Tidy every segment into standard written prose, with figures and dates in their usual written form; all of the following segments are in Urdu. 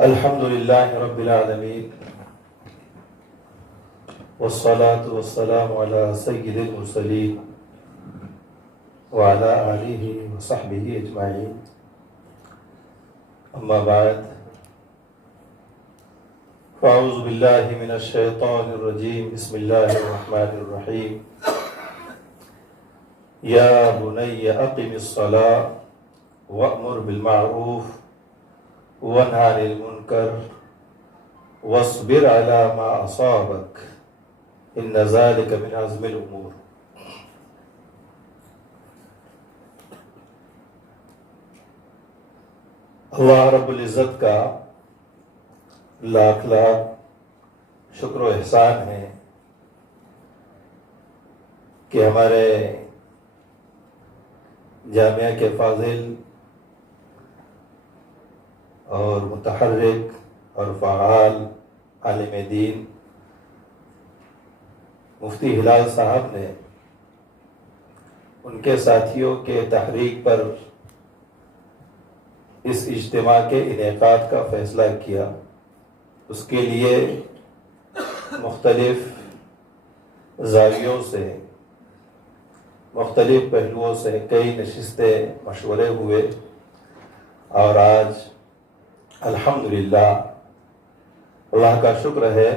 الحمد لله رب العالمين والصلاة والسلام على سيد المرسلين وعلى آله وصحبه أجمعين. أما بعد، فأعوذ بالله من الشيطان الرجيم. بسم الله الرحمن الرحيم. يا بني أقم الصلاة وأمر بالمعروف وانهى عن المنكر واصبر على ما أصابك إن ذلك من عزم الأمور. اللہ رب العزت کا لاکھ لاکھ شکر و احسان ہے کہ ہمارے جامعہ کے فاضل اور متحرک اور فعال عالم دین مفتی ہلال صاحب نے ان کے ساتھیوں کے تحریک پر اس اجتماع کے انعقاد کا فیصلہ کیا. اس کے لیے مختلف زاویوں سے، مختلف پہلوؤں سے کئی نشستیں مشورے ہوئے، اور آج الحمدللہ اللہ کا شکر ہے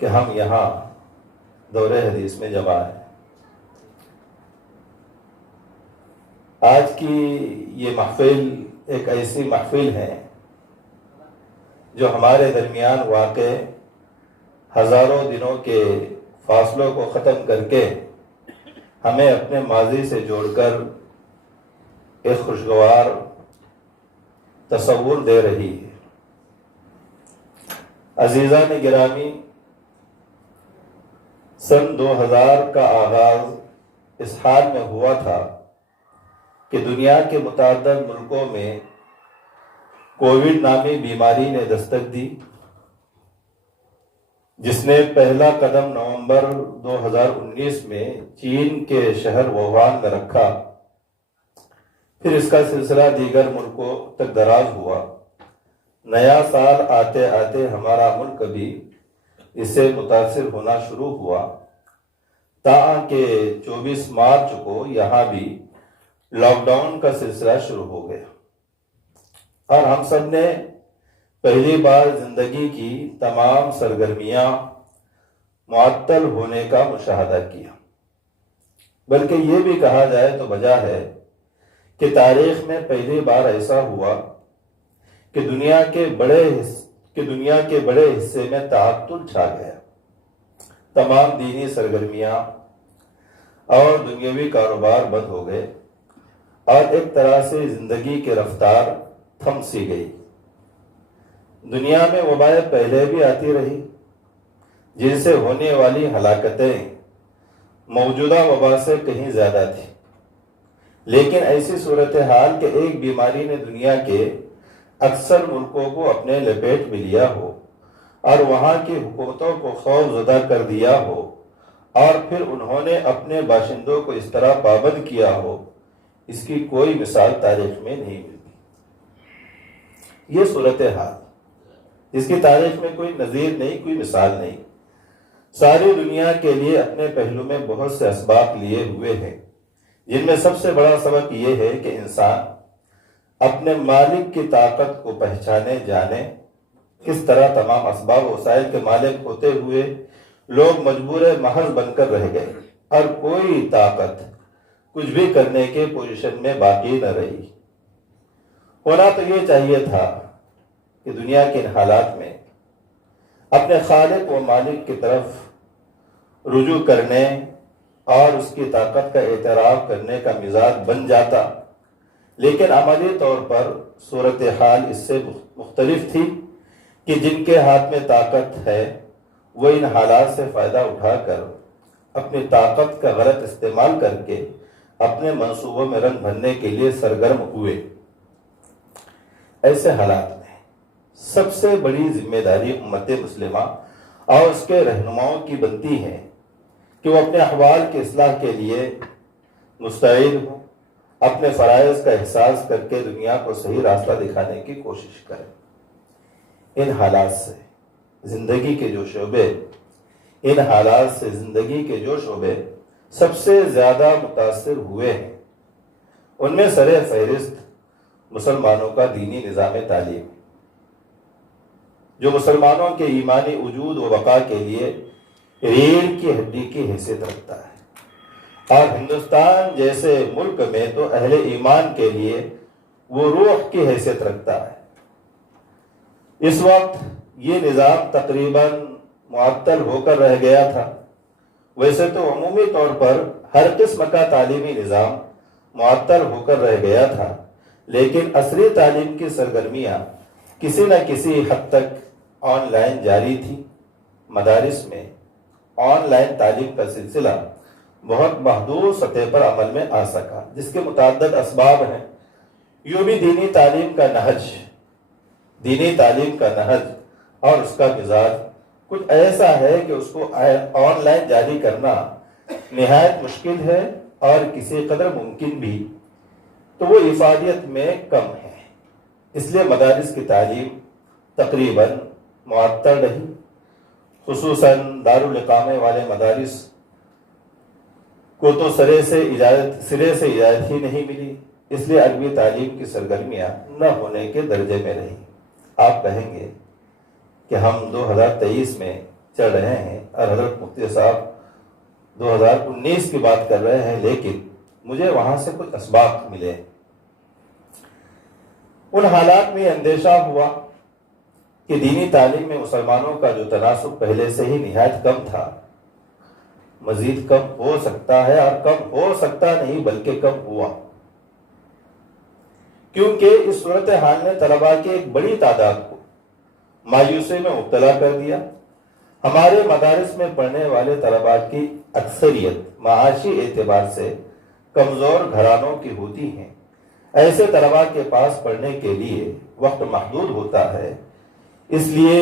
کہ ہم یہاں دور حدیث میں جمع ہیں. آج کی یہ محفل ایک ایسی محفل ہے جو ہمارے درمیان واقع ہزاروں دنوں کے فاصلوں کو ختم کر کے ہمیں اپنے ماضی سے جوڑ کر ایک خوشگوار تصور دے رہی ہے. عزیزان گرامی، سن 2000 کا آغاز اس حال میں ہوا تھا کہ دنیا کے متعدد ملکوں میں کووڈ نامی بیماری نے دستک دی، جس نے پہلا قدم نومبر 2019 میں چین کے شہر ووہان میں رکھا. پھر اس کا سلسلہ دیگر ملکوں تک دراز ہوا. نیا سال آتے آتے ہمارا ملک بھی اس سے متاثر ہونا شروع ہوا، تاکہ 24 مارچ کو یہاں بھی لاک ڈاؤن کا سلسلہ شروع ہو گیا، اور ہم سب نے پہلی بار زندگی کی تمام سرگرمیاں معطل ہونے کا مشاہدہ کیا. بلکہ یہ بھی کہا جائے تو بجا ہے کہ تاریخ میں پہلی بار ایسا ہوا کہ دنیا کے بڑے حصے میں تعطل چھا گیا. تمام دینی سرگرمیاں اور دنیاوی کاروبار بند ہو گئے، اور ایک طرح سے زندگی کی رفتار تھم سی گئی. دنیا میں وبائیں پہلے بھی آتی رہی، جن سے ہونے والی ہلاکتیں موجودہ وبا سے کہیں زیادہ تھی. لیکن ایسی صورتحال کہ ایک بیماری نے دنیا کے اکثر ملکوں کو اپنے لپیٹ میں لیا ہو، اور وہاں کی حکومتوں کو خوف زدہ کر دیا ہو، اور پھر انہوں نے اپنے باشندوں کو اس طرح پابند کیا ہو، اس کی کوئی مثال تاریخ میں نہیں ملتی. یہ صورتحال جس کی تاریخ میں کوئی نظیر نہیں، کوئی مثال نہیں، ساری دنیا کے لیے اپنے پہلو میں بہت سے اسباب لیے ہوئے ہیں، جن میں سب سے بڑا سبق یہ ہے کہ انسان اپنے مالک کی طاقت کو پہچانے جانے. کس طرح تمام اسباب وسائل کے مالک ہوتے ہوئے لوگ مجبور محض بن کر رہ گئے، اور کوئی طاقت کچھ بھی کرنے کے پوزیشن میں باقی نہ رہی. ہونا تو یہ چاہیے تھا کہ دنیا کے ان حالات میں اپنے خالق و مالک کی طرف رجوع کرنے اور اس کی طاقت کا اعتراف کرنے کا مزاج بن جاتا. لیکن عملی طور پر صورتحال اس سے مختلف تھی کہ جن کے ہاتھ میں طاقت ہے وہ ان حالات سے فائدہ اٹھا کر اپنی طاقت کا غلط استعمال کر کے اپنے منصوبوں میں رنگ بھرنے کے لیے سرگرم ہوئے. ایسے حالات میں سب سے بڑی ذمہ داری امت مسلمہ اور اس کے رہنماؤں کی بنتی ہے کہ وہ اپنے احوال کی اصلاح کے لیے مستعد ہوں، اپنے فرائض کا احساس کر کے دنیا کو صحیح راستہ دکھانے کی کوشش کریں. ان حالات سے زندگی کے جو شعبے ان حالات سے زندگی کے جو شعبے سب سے زیادہ متاثر ہوئے ہیں ان میں سر فہرست مسلمانوں کا دینی نظام تعلیم، جو مسلمانوں کے ایمانی وجود و بقا کے لیے ریڑھ کی ہڈی کی حیثیت رکھتا ہے، اور ہندوستان جیسے ملک میں تو اہل ایمان کے لیے وہ روح کی حیثیت رکھتا ہے۔ اس وقت یہ نظام تقریباً معطل ہو کر رہ گیا تھا۔ ویسے تو عمومی طور پر ہر قسم کا تعلیمی نظام معطل ہو کر رہ گیا تھا، لیکن عصری تعلیم کی سرگرمیاں کسی نہ کسی حد تک آن لائن جاری تھی۔ مدارس میں آن لائن تعلیم کا سلسلہ بہت محدود سطح پر عمل میں آ سکا، جس کے متعدد اسباب ہیں۔ یوں بھی دینی تعلیم کا نہج اور اس کا مزاج کچھ ایسا ہے کہ اس کو آن لائن جاری کرنا نہایت مشکل ہے اور کسی قدر ممکن بھی، تو وہ افادیت میں کم ہے۔ اس لیے مدارس کی تعلیم تقریباً معطل رہی، خصوصاً دارالاقامہ والے مدارس کو تو سرے سے اجازت ہی نہیں ملی، اس لیے عربی تعلیم کی سرگرمیاں نہ ہونے کے درجے میں رہی۔ آپ کہیں گے کہ ہم 2023 میں چل رہے ہیں اور حضرت مفتی صاحب 2019 کی بات کر رہے ہیں، لیکن مجھے وہاں سے کچھ اسباق ملے۔ ان حالات میں اندیشہ ہوا کہ دینی تعلیم میں مسلمانوں کا جو تناسب پہلے سے ہی نہایت کم تھا، مزید کم ہو سکتا ہے، اور کم ہو سکتا نہیں بلکہ کم ہوا، کیونکہ اس صورتحال نے طلباء کی ایک بڑی تعداد کو مایوسی میں مبتلا کر دیا۔ ہمارے مدارس میں پڑھنے والے طلباء کی اکثریت معاشی اعتبار سے کمزور گھرانوں کی ہوتی ہیں۔ ایسے طلباء کے پاس پڑھنے کے لیے وقت محدود ہوتا ہے، اس لیے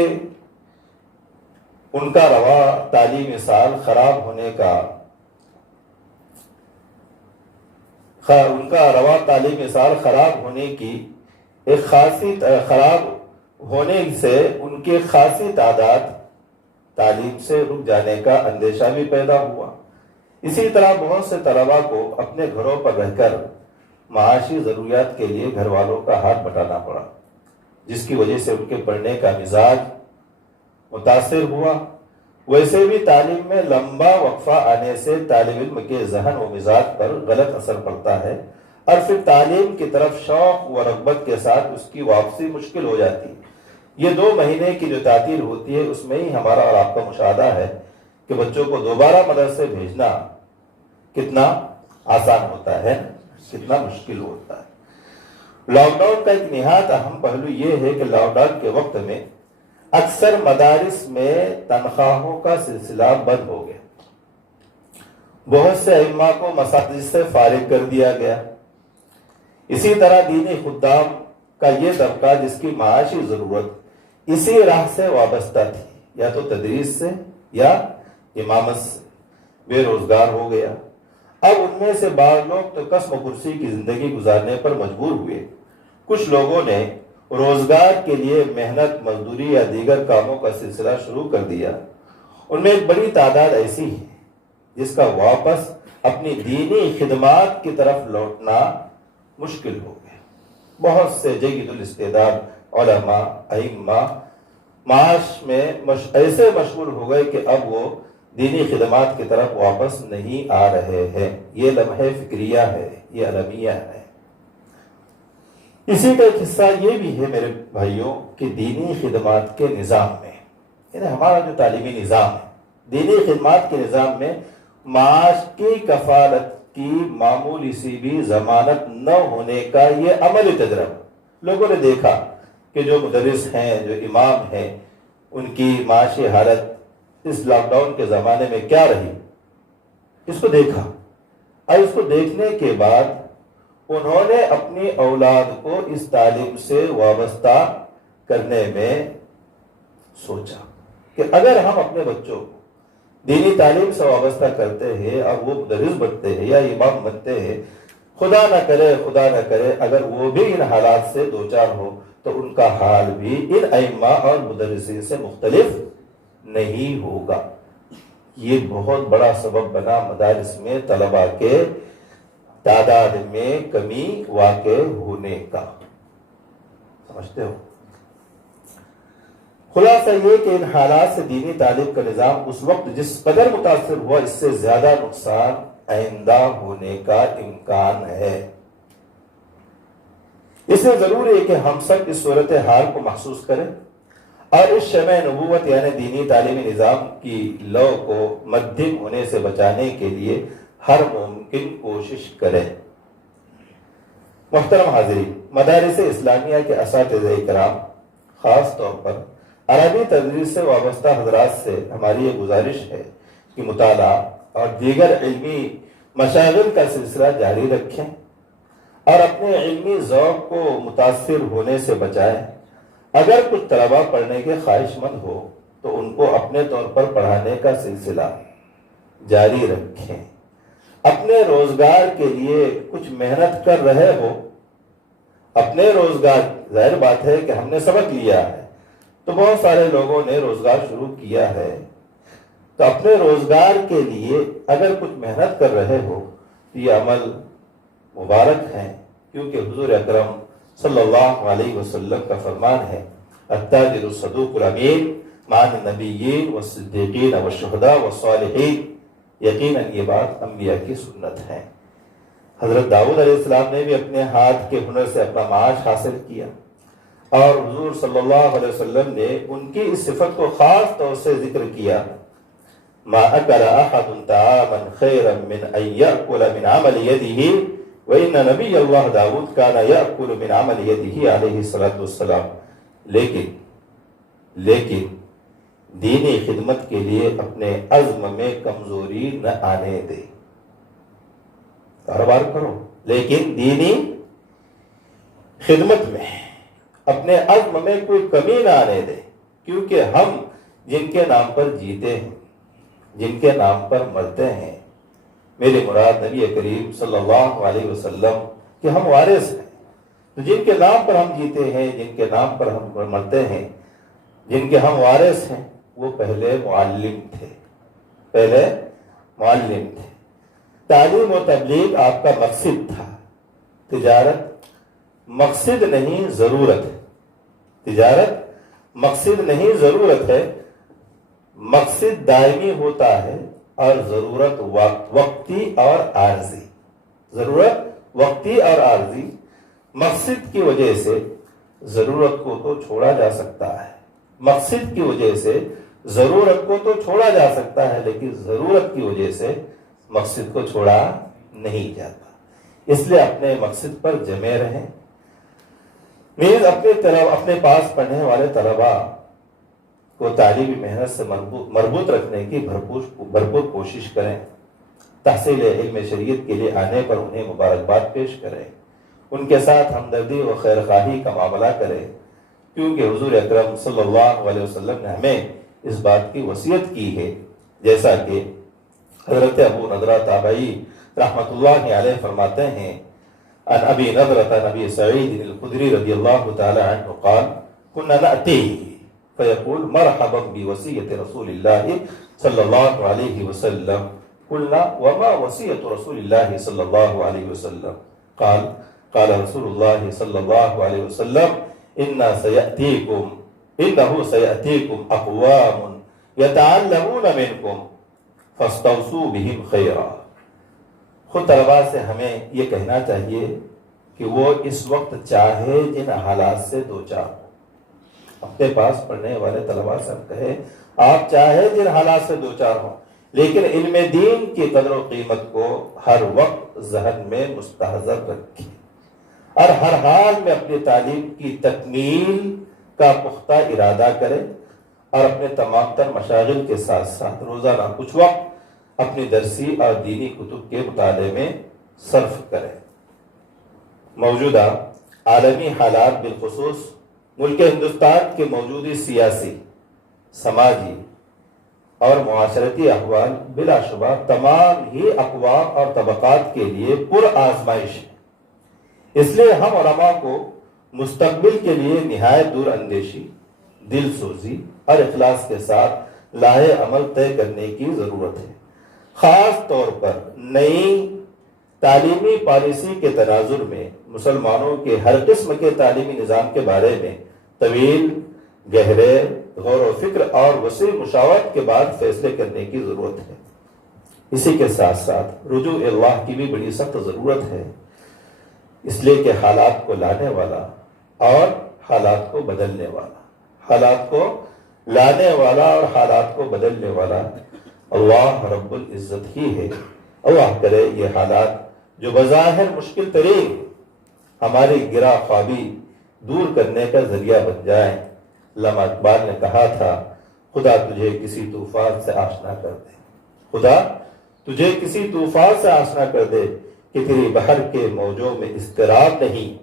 ان کا رواں تعلیمی سال خراب ہونے کی ایک خراب ہونے سے ان کی خاصی تعداد تعلیم سے رک جانے کا اندیشہ بھی پیدا ہوا۔ اسی طرح بہت سے طلباء کو اپنے گھروں پر رہ کر معاشی ضروریات کے لیے گھر والوں کا ہاتھ بٹانا پڑا، جس کی وجہ سے ان کے پڑھنے کا مزاج متاثر ہوا۔ ویسے بھی تعلیم میں لمبا وقفہ آنے سے طالب علم کے ذہن و مزاج پر غلط اثر پڑتا ہے، اور پھر تعلیم کی طرف شوق و رغبت کے ساتھ اس کی واپسی مشکل ہو جاتی ہے۔ یہ 2 مہینے کی جو تعطیل ہوتی ہے، اس میں ہی ہمارا اور آپ کا مشاہدہ ہے کہ بچوں کو دوبارہ مدرسے بھیجنا کتنا آسان ہوتا ہے، کتنا مشکل ہوتا ہے۔ لاک ڈاؤن کا ایک نہایت اہم پہلو یہ ہے کہ لاک ڈاؤن کے وقت میں اکثر مدارس میں تنخواہوں کا سلسلہ بند ہو گیا، بہت سے ائمہ کو مساجد سے فارغ کر دیا گیا۔ اسی طرح دینی خدام کا یہ طبقہ جس کی معاشی ضرورت اسی راہ سے وابستہ تھی، یا تو تدریس سے یا امامت سے، بے روزگار ہو گیا۔ اب ان میں سے بعض لوگ تو قسم و کرسی کی زندگی گزارنے پر مجبور ہوئے، کچھ لوگوں نے روزگار کے لیے محنت مزدوری یا دیگر کاموں کا سلسلہ شروع کر دیا۔ ان میں ایک بڑی تعداد ایسی ہے جس کا واپس اپنی دینی خدمات کی طرف لوٹنا مشکل ہو گیا۔ بہت سے جید الاستعداد علماء ائمہ معاش میں ایسے مشغول ہو گئے کہ اب وہ دینی خدمات کی طرف واپس نہیں آ رہے ہیں۔ یہ لمحہ فکریہ ہے، یہ المیہ ہے۔ اسی کا ایک حصہ یہ بھی ہے میرے بھائیوں کہ دینی خدمات کے نظام میں، یعنی ہمارا جو تعلیمی نظام ہے، دینی خدمات کے نظام میں معاش کی کفالت کی معمولی سی بھی ضمانت نہ ہونے کا یہ عملی تجربہ لوگوں نے دیکھا کہ جو مدرس ہیں، جو امام ہیں، ان کی معاشی حالت اس لاک ڈاؤن کے زمانے میں کیا رہی، اس کو دیکھا، اور اس کو دیکھنے کے بعد انہوں نے اپنی اولاد کو اس تعلیم سے وابستہ کرنے میں سوچا کہ اگر ہم اپنے بچوں کو دینی تعلیم سے وابستہ کرتے ہیں اور وہ مدرس بنتے ہیں یا امام بنتے ہیں، خدا نہ کرے اگر وہ بھی ان حالات سے دوچار ہو تو ان کا حال بھی ان ائمہ اور مدرسین سے مختلف نہیں ہوگا۔ یہ بہت بڑا سبب بنا مدارس میں طلباء کے تعداد میں کمی واقع ہونے کا۔ سمجھتے ہو؟ خلاصہ یہ کہ ان حالات سے دینی تعلیم کا نظام اس وقت جس قدر متاثر ہوا، اس سے زیادہ نقصان آئندہ ہونے کا امکان ہے۔ اس لیے ضروری ہے کہ ہم سب اس صورتحال کو محسوس کریں اور اس شمع نبوت یعنی دینی تعلیمی نظام کی لو کو مدھم ہونے سے بچانے کے لیے ہر ممکن کوشش کریں۔ محترم حاضرین، مدارس اسلامیہ کے اساتذہ کرام، خاص طور پر عربی تدریس سے وابستہ حضرات سے ہماری یہ گزارش ہے کہ مطالعہ اور دیگر علمی مشاغل کا سلسلہ جاری رکھیں اور اپنے علمی ذوق کو متاثر ہونے سے بچائیں۔ اگر کچھ طلباء پڑھنے کے خواہش مند ہو تو ان کو اپنے طور پر پڑھانے کا سلسلہ جاری رکھیں۔ اپنے روزگار کے لیے کچھ محنت کر رہے ہو، اپنے روزگار، ظاہر بات ہے کہ ہم نے سبق لیا ہے تو بہت سارے لوگوں نے روزگار شروع کیا ہے، تو اپنے روزگار کے لیے اگر کچھ محنت کر رہے ہو تو یہ عمل مبارک ہے، کیونکہ حضور اکرم صلی اللہ علیہ وسلم کا فرمان ہے التاجر الصدوق الامین مع النبیین والصدیقین والشہداء والصالحین۔ یقیناً یہ بات انبیاء کی سنت ہے۔ حضرت داؤد علیہ السلام نے بھی اپنے ہاتھ کے ہنر سے اپنا معاش حاصل کیا، اور حضور صلی اللہ علیہ وسلم نے ان کی اس صفت کو خاص طور سے ذکر کیا، ما اکل احد طعاما خیرا من ان یأکل من عمل یدہ وَإِنَّ نَبِيَّ اللَّهِ داود كَانَ يَأْكُلُ مِنْ عَمَلِ يَدِهِ علیہ الصلوۃ والسلام۔ لیکن دینی خدمت کے لیے اپنے عزم میں کمزوری نہ آنے دے۔ کاروبار کرو لیکن دینی خدمت میں اپنے عزم میں کوئی کمی نہ آنے دے، کیونکہ ہم جن کے نام پر جیتے ہیں، جن کے نام پر مرتے ہیں، میرے مراد نبی کریم صلی اللہ علیہ وسلم کہ ہم وارث ہیں، تو جن کے نام پر ہم جیتے ہیں، جن کے نام پر ہم مرتے ہیں، جن کے ہم وارث ہیں، وہ پہلے معلم تھے، تعلیم و تبلیغ آپ کا مقصد تھا، تجارت مقصد نہیں ضرورت ہے، تجارت مقصد نہیں ضرورت ہے، مقصد دائمی ہوتا ہے اور ضرورت وقتی اور عارضی، ضرورت وقتی اور عارضی۔ مقصد کی وجہ سے ضرورت کو تو چھوڑا جا سکتا ہے، مقصد کی وجہ سے ضرورت کو تو چھوڑا جا سکتا ہے، لیکن ضرورت کی وجہ سے مقصد کو چھوڑا نہیں جاتا۔ اس لیے اپنے مقصد پر جمے رہیں۔ میز اپنے پاس پڑھنے والے طلباء کو تعلیمی محنت سے مربوط رکھنے کی بھرپور کوشش کریں، تحصیل علم شریعت کے لیے آنے پر انہیں مبارکباد پیش کریں، ان کے ساتھ ہمدردی و خیرخواہی کا معاملہ کریں، کیونکہ حضور اکرم صلی اللہ علیہ وسلم نے ہمیں اس بات کی وصیت کی ہے، جیسا کہ حضرت ابو نضرہ تابعی رحمۃ اللہ علیہ فرماتے ہیں، عن ابی نضرہ نبی سعید الخدری رضی اللہ تعالی عنہ قال كنا نأتيه فيقول مرحبا بوصية رسول الله صلى الله عليه وسلم قلنا وما وصية رسول الله صلى الله عليه وسلم قال رسول الله صلى الله عليه وسلم إنه سيأتيكم أقوام يتعلمون منكم فاستوصوا بهم خيرا۔ خود طلباء سے ہمیں یہ کہنا چاہیے کہ وہ اس وقت چاہے جن حالات سے دوچار ہو۔ اپنے پاس پڑھنے والے طلباء سے ہم کہیں آپ چاہے جن حالات سے دوچار ہوں، لیکن علم دین کی قدر و قیمت کو ہر وقت ذہن میں مستحضر رکھیں اور ہر حال میں اپنی تعلیم کی تکمیل کا پختہ ارادہ کریں، اور اپنے تمام تر مشاغل کے ساتھ ساتھ روزانہ کچھ وقت اپنی درسی اور دینی کتب کے مطالعے میں صرف کریں۔ موجودہ عالمی حالات بالخصوص ملک ہندوستان کے موجودی سیاسی، سماجی اور معاشرتی احوال بلا شبہ تمام ہی اقوام اور طبقات کے لیے پر آزمائش ہے۔ اس لیے ہم علماء کو مستقبل کے لیے نہایت دور اندیشی، دل سوزی اور اخلاص کے ساتھ لاہے عمل طے کرنے کی ضرورت ہے۔ خاص طور پر نئی تعلیمی پالیسی کے تناظر میں مسلمانوں کے ہر قسم کے تعلیمی نظام کے بارے میں طویل، گہرے غور و فکر اور وسیع مشاورت کے بعد فیصلے کرنے کی ضرورت ہے۔ اسی کے ساتھ ساتھ رجوع اللہ کی بھی بڑی سخت ضرورت ہے، اس لیے کہ حالات کو لانے والا اور حالات کو بدلنے والا، حالات کو لانے والا اور حالات کو بدلنے والا اللہ رب العزت ہی ہے۔ اللہ کرے یہ حالات جو بظاہر مشکل ترین ہماری گرہ خوابی دور کرنے کا ذریعہ بن جائیں۔ علامہ اقبال نے کہا تھا، خدا تجھے کسی طوفان سے آشنا کر دے، خدا تجھے کسی طوفان سے آشنا کر دے کہ تیری بحر کے موجوں میں اضطراب نہیں،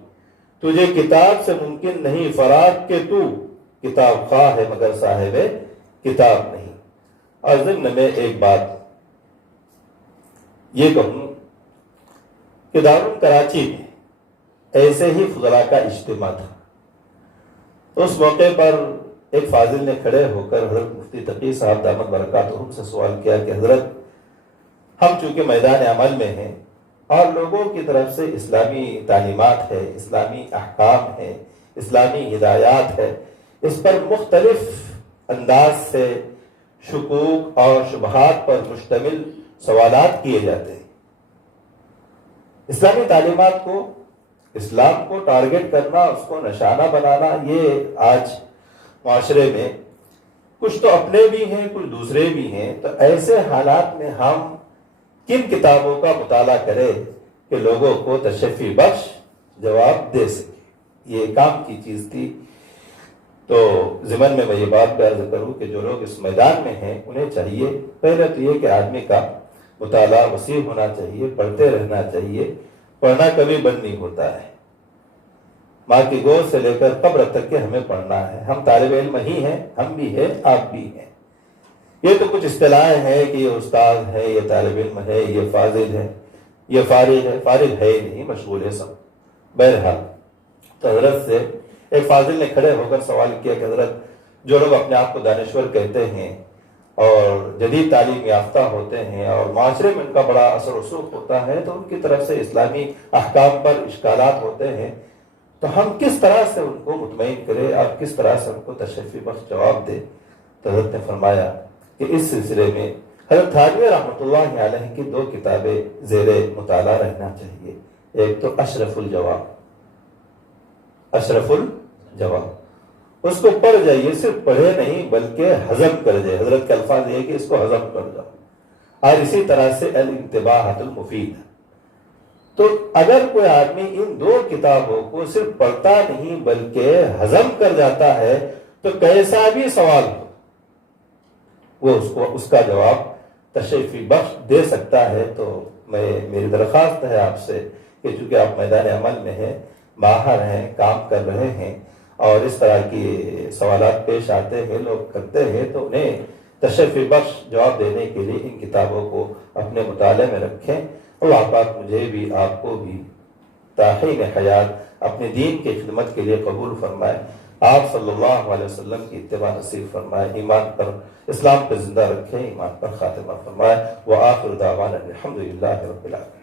تجھے کتاب سے ممکن نہیں فراق کہ تو کتاب خواہ ہے مگر صاحب کتاب نہیں۔ اور ضمن میں ایک بات یہ کہوں کہ دارالعلوم کراچی میں ایسے ہی فضلاء کا اجتماع تھا۔ اس موقع پر ایک فاضل نے کھڑے ہو کر حضرت مفتی تقی صاحب دامت برکاتہم سے سوال کیا کہ حضرت، ہم چونکہ میدان عمل میں ہیں اور لوگوں کی طرف سے اسلامی تعلیمات ہے، اسلامی احکام ہے، اسلامی ہدایات ہے، اس پر مختلف انداز سے شکوک اور شبہات پر مشتمل سوالات کیے جاتے ہیں۔ اسلامی تعلیمات کو، اسلام کو ٹارگٹ کرنا، اس کو نشانہ بنانا، یہ آج معاشرے میں کچھ تو اپنے بھی ہیں، کچھ دوسرے بھی ہیں۔ تو ایسے حالات میں ہم کن کتابوں کا مطالعہ کریں کہ لوگوں کو تشفی بخش جواب دے سکے، یہ کام کی چیز تھی۔ تو ضمن میں یہ بات بھی عرض کروں کہ جو لوگ اس میدان میں ہیں انہیں چاہیے پہلے تو یہ کہ آدمی کا مطالعہ وسیع ہونا چاہیے، پڑھتے رہنا چاہیے۔ پڑھنا کبھی بند نہیں ہوتا ہے، ماں کی گود سے لے کر قبر تک کے ہمیں پڑھنا ہے۔ ہم طالب علم ہی ہیں، ہم بھی ہیں، آپ بھی ہیں۔ یہ تو کچھ اصطلاح ہے کہ یہ استاد ہے، یہ طالب علم ہے، یہ فاضل ہے، یہ فارغ ہے۔ فارغ ہے ہی نہیں، مشغول ہے سب۔ بہرحال تو حضرت سے ایک فاضل نے کھڑے ہو کر سوال کیا کہ حضرت، جو لوگ اپنے آپ کو دانشور کہتے ہیں اور جدید تعلیم یافتہ ہوتے ہیں اور معاشرے میں ان کا بڑا اثر و رسوخ ہوتا ہے، تو ان کی طرف سے اسلامی احکام پر اشکالات ہوتے ہیں، تو ہم کس طرح سے ان کو مطمئن کریں اور کس طرح سے ان کو تشفی بخش جواب دیں؟ تو حضرت نے فرمایا کہ اس سلسلے میں حضرت تھانوی رحمۃ اللہ علیہ کی 2 کتابیں زیر مطالعہ رہنا چاہیے۔ ایک تو اشرف الجواب، اشرف الجواب، اس کو پڑھ جائیے، صرف پڑھے نہیں بلکہ ہضم کر جائے۔ حضرت کے الفاظ یہ کہ اس کو ہضم کر جاؤ۔ اور اسی طرح سے الانتباہۃ المفید۔ تو اگر کوئی آدمی ان 2 کتابوں کو صرف پڑھتا نہیں بلکہ ہضم کر جاتا ہے تو کیسا بھی سوال ہو وہ اس کا جواب تشفی بخش دے سکتا ہے۔ تو میری درخواست ہے آپ سے کہ چونکہ آپ میدان عمل میں ہیں، باہر ہیں، کام کر رہے ہیں اور اس طرح کی سوالات پیش آتے ہیں، لوگ کرتے ہیں، تو انہیں تشفی بخش جواب دینے کے لیے ان کتابوں کو اپنے مطالعے میں رکھیں۔ اللہ پاک مجھے بھی، آپ کو بھی تاحین حیات اپنے دین کی خدمت کے لیے قبول فرمائے۔ آپ صلی اللہ علیہ وسلم کی اتباع نصیب فرمائے، ایمان پر، اسلام پر زندہ رکھیں، ایمان پر خاتمہ فرمائے۔ وآخر دعوانا الحمدللہ رب العالمین۔